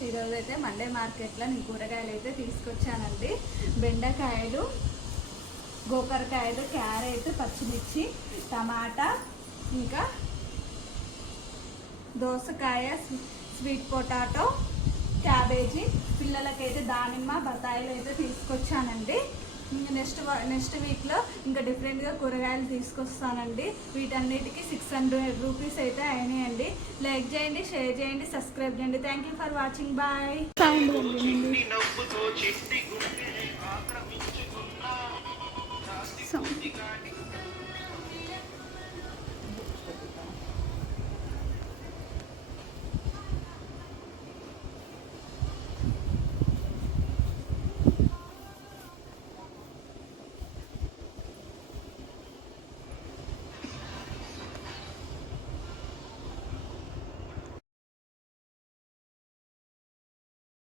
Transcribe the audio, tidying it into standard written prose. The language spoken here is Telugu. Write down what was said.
ఫ్రెండ్స్, ఈరోజు అయితే మండే మార్కెట్లో నేను కూరగాయలు అయితే తీసుకొచ్చానండి. బెండకాయలు, గోకరకాయలు, క్యారెట్, పచ్చిమిర్చి, టమాటా, ఇంకా దోసకాయ, స్వీట్ పొటాటో, క్యాబేజీ, పిల్లలకైతే దానిమ్మ, బత్తాయిలు అయితే తీసుకొచ్చానండి. ఇంకా నెక్స్ట్ వీక్లో ఇంకా డిఫరెంట్గా కూరగాయలు తీసుకొస్తానండి. వీటన్నిటికీ 600 రూపీస్ అయితే అయినాయండి. లైక్ చేయండి, షేర్ చేయండి, సబ్స్క్రైబ్ చేయండి. Thank you for watching. Bye. Sound